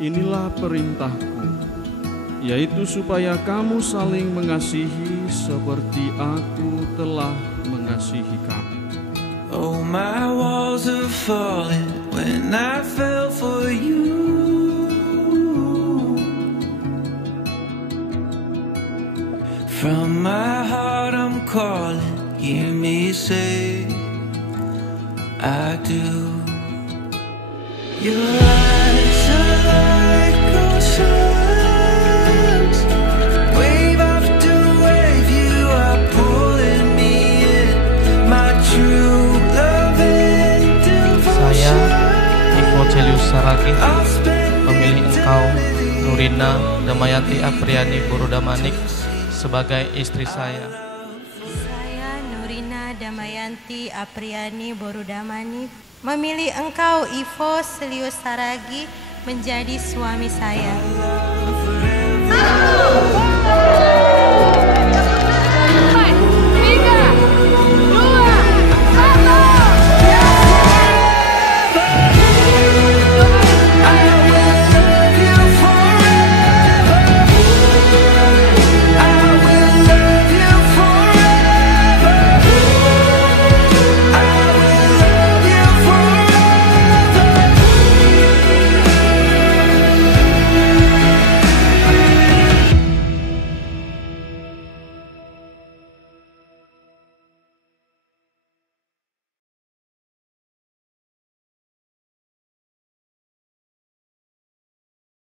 inilah perintahku, yaitu supaya kamu saling mengasihi seperti aku telah mengasihi kamu. Oh, my walls are falling when I fell for you. From my heart I'm calling, hear me say I do. Your eyes are like oceans, wave after wave you are pulling me in, my true love and devotion. Saya, Ivo Celius Saragi, memilih engkau, Nurina Damayanti Apriani Borudamanik, sebagai istri saya. Saya, Nurina Damayanti Apriani Borudamanik, memilih engkau, Ivo Celius Saragi, menjadi suami saya.